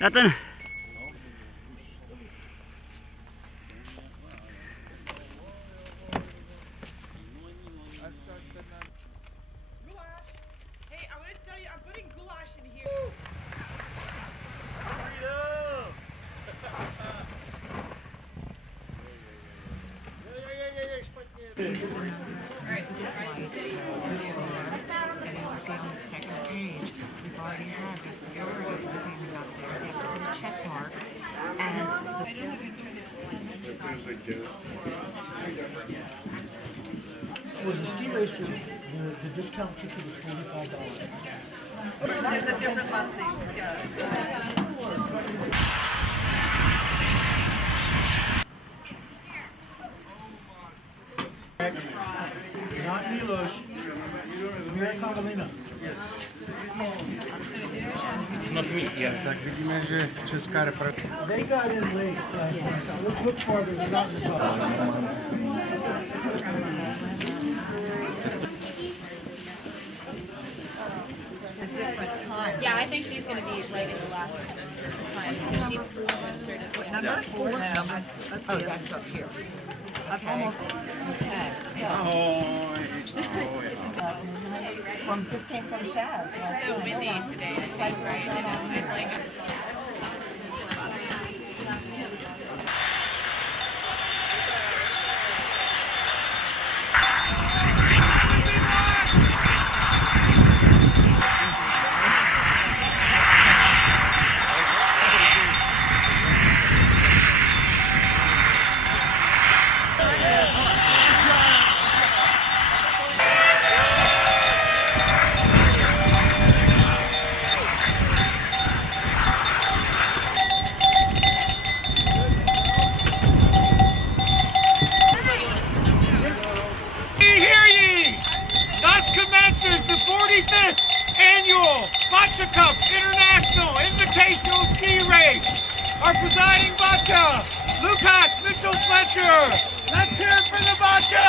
Nothing. Hey, I want to tell you, I'm putting goulash in here. For the ski racer, the discount ticket is $45. There's a different last name. Not Milos. Mira Catalina. Not me, yeah. Tak vidíme, že česká reprezentace. They got in late last night. So look farther, they're not in the top. Yeah, I think she's going to be like in the last time. So she registered as number 4 now. Oh, that's up here. Okay. Almost. Okay. This came from Chaz. It's so windy today, I think, right? You know, I'm like, commences the 45th annual Baca Cup International Invitational Ski Race. Our presiding Baca, Lucas Mitchell Fletcher. Let's hear it for the Baca!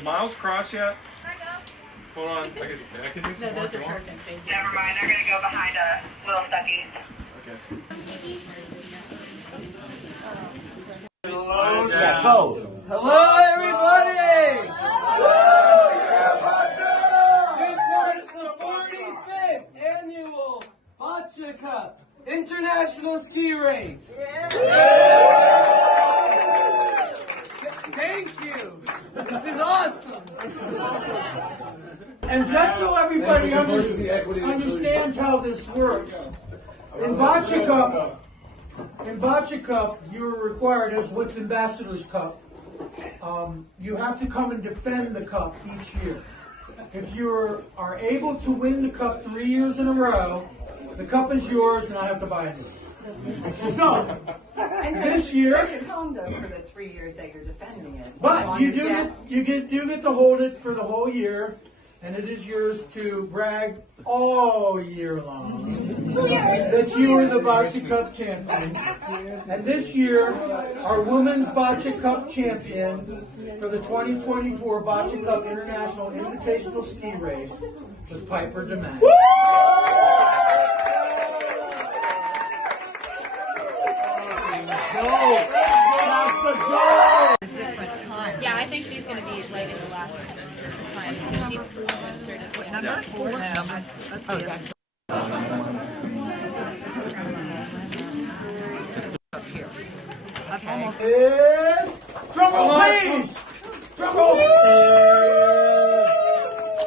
Did Miles cross yet? Hold on. I can take some more if you want. Never mind, they're going to go behind Little Stucky. Okay. Yeah, go. Hello, everybody! This is the 45th annual Baca Cup International Ski Race. Thank you. This is awesome. And just so everybody understands how this works, in Baca Cup, you're required, as with Ambassador's Cup, you have to come and defend the cup each year. If you are able to win the cup 3 years in a row, the cup is yours, and I have to buy a new one. So, this year, Take it home though for the 3 years that you're defending it. but you do get to hold it for the whole year, and it is yours to brag all year long that you were the Baca Cup champion. And this year, our women's Baca Cup champion for the 2024 Baca Cup International Invitational Ski Race was Piper DeMay. Yeah, I think she's going to be like in the last times because she started what number? Four. Is drum roll, please. Drum roll.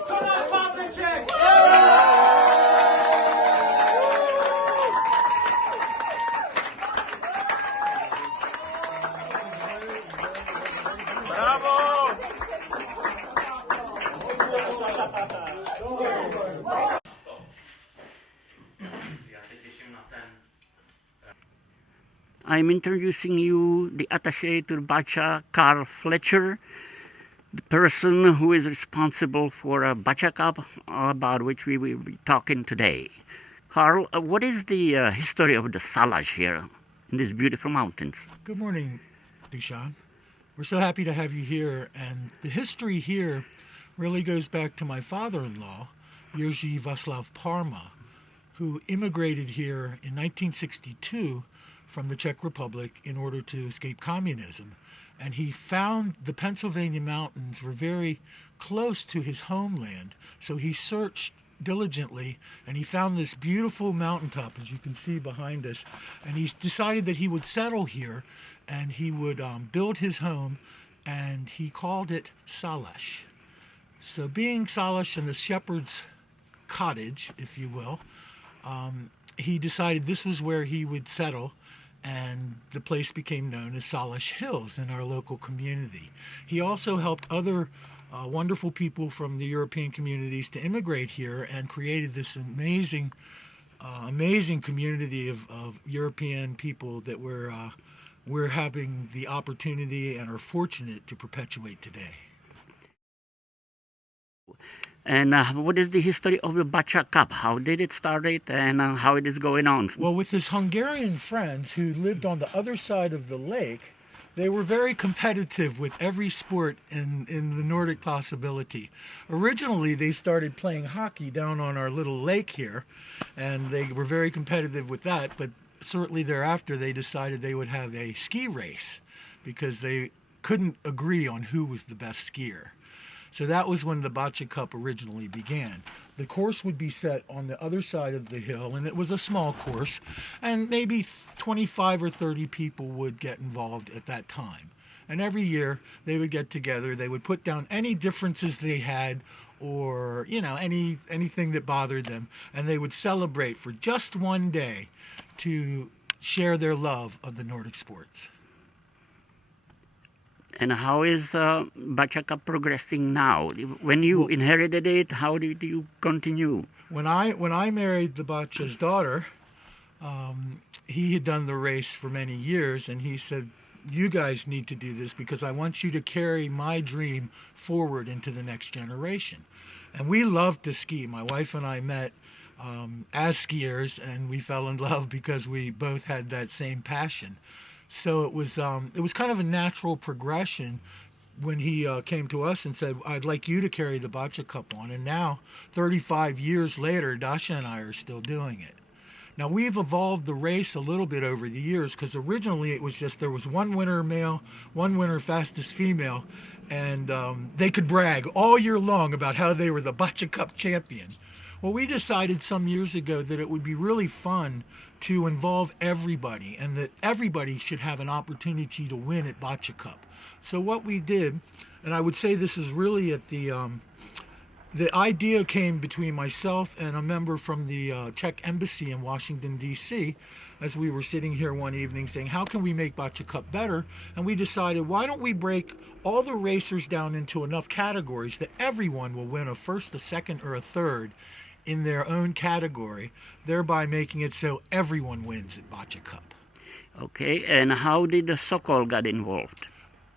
Tomasz Pavlicek. I'm introducing you the attaché to Baca, Carl Fletcher, the person who is responsible for a Baca Cup, about which we will be talking today. Carl, what is the history of the Salash here in these beautiful mountains? Good morning, Dushan. We're so happy to have you here, and the history here really goes back to my father-in-law, Jerzy Václav Parma, who immigrated here in 1962 from the Czech Republic in order to escape communism. And he found the Pennsylvania mountains were very close to his homeland, so he searched diligently, and he found this beautiful mountaintop, as you can see behind us, and he decided that he would settle here, and he would build his home, and he called it Salash. So being Salash and the shepherd's cottage, if you will, he decided this was where he would settle, and the place became known as Salash Hills in our local community. He also helped other wonderful people from the European communities to immigrate here and created this amazing community of European people that we're having the opportunity and are fortunate to perpetuate today. And what is the history of the Baca Cup? How did it start and how it is going on? Well, with his Hungarian friends who lived on the other side of the lake, they were very competitive with every sport in the Nordic possibility. Originally, they started playing hockey down on our little lake here, and they were very competitive with that, but shortly thereafter they decided they would have a ski race because they couldn't agree on who was the best skier. So that was when the Baca Cup originally began. The course would be set on the other side of the hill, and it was a small course, and maybe 25 or 30 people would get involved at that time. And every year they would get together, they would put down any differences they had or, anything that bothered them, and they would celebrate for just one day to share their love of the Nordic sports. And how is Baca Cup progressing now? When you inherited it, how did you continue? When I married the Baca's daughter, he had done the race for many years, and he said, "You guys need to do this because I want you to carry my dream forward into the next generation." And we loved to ski. My wife and I met as skiers, and we fell in love because we both had that same passion. So it was kind of a natural progression when he came to us and said, I'd like you to carry the Baca Cup on. And now, 35 years later, Dasha and I are still doing it. Now, we've evolved the race a little bit over the years, because originally it was just there was one winner male, one winner fastest female, and they could brag all year long about how they were the Baca Cup champion. Well, we decided some years ago that it would be really fun to involve everybody, and that everybody should have an opportunity to win at Baca Cup. So what we did, and I would say this is really at the idea came between myself and a member from the Czech embassy in Washington, D.C., as we were sitting here one evening saying, how can we make Baca Cup better? And we decided, why don't we break all the racers down into enough categories that everyone will win a first, a second, or a third in their own category, thereby making it so everyone wins at Baca Cup. Okay, and how did the Sokol get involved?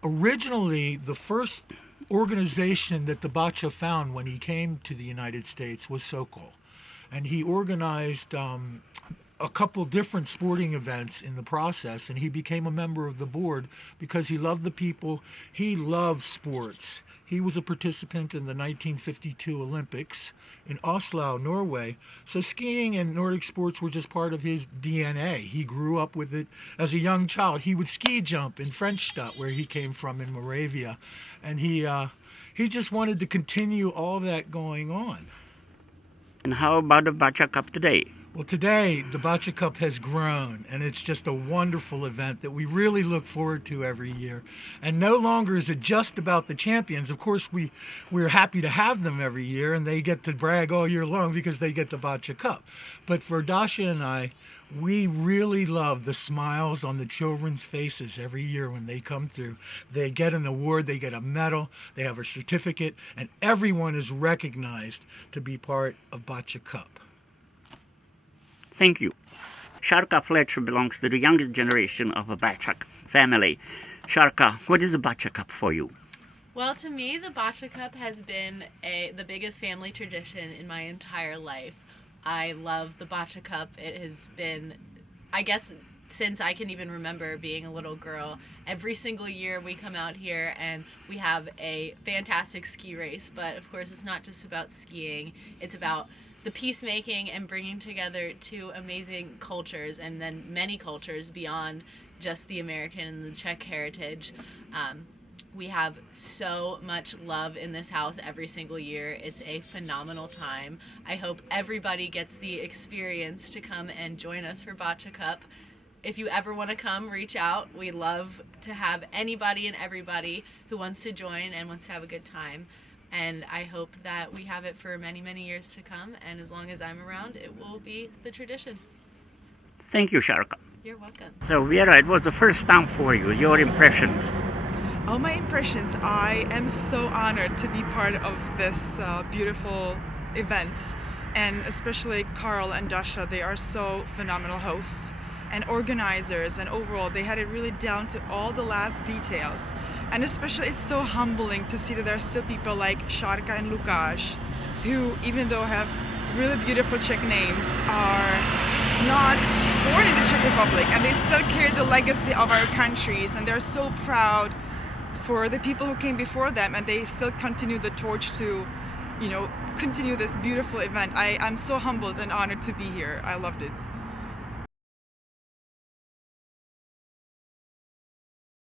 Originally, the first organization that the Baca found when he came to the United States was Sokol, and he organized a couple different sporting events in the process, and he became a member of the board because he loved the people, he loved sports. He was a participant in the 1952 Olympics in Oslo, Norway, so skiing and Nordic sports were just part of his DNA. He grew up with it as a young child. He would ski jump in Frenchstadt, where he came from in Moravia, and he just wanted to continue all that going on. And how about the Baca Cup today? Well, today the Baca Cup has grown, and it's just a wonderful event that we really look forward to every year. And no longer is it just about the champions. Of course, we're happy to have them every year, and they get to brag all year long because they get the Baca Cup. But for Dasha and I, we really love the smiles on the children's faces every year when they come through. They get an award, they get a medal, they have a certificate, and everyone is recognized to be part of Baca Cup. Thank you. Sharka Fletcher belongs to the youngest generation of a Baca family. Sharka, what is the Baca Cup for you? Well, to me, the Baca Cup has been the biggest family tradition in my entire life. I love the Baca Cup. It has been, I guess, since I can even remember being a little girl. Every single year we come out here and we have a fantastic ski race. But of course, it's not just about skiing. It's about the peacemaking and bringing together two amazing cultures, and then many cultures beyond just the American and the Czech heritage. We have so much love in this house every single year. It's a phenomenal time. I hope everybody gets the experience to come and join us for Baca Cup. If you ever want to come, reach out. We love to have anybody and everybody who wants to join and wants to have a good time. And I hope that we have it for many, many years to come. And as long as I'm around, it will be the tradition. Thank you, Sharka. You're welcome. So, Vera, it was the first time for you. Your impressions? Oh, my impressions. I am so honored to be part of this beautiful event. And especially Carl and Dasha, they are so phenomenal hosts and organizers. And overall, they had it really down to all the last details. And especially it's so humbling to see that there are still people like Sharka and Lukáš, who, even though have really beautiful Czech names, are not born in the Czech Republic, and they still carry the legacy of our countries, and they're so proud for the people who came before them, and they still continue the torch to, continue this beautiful event. I'm so humbled and honored to be here. I loved it.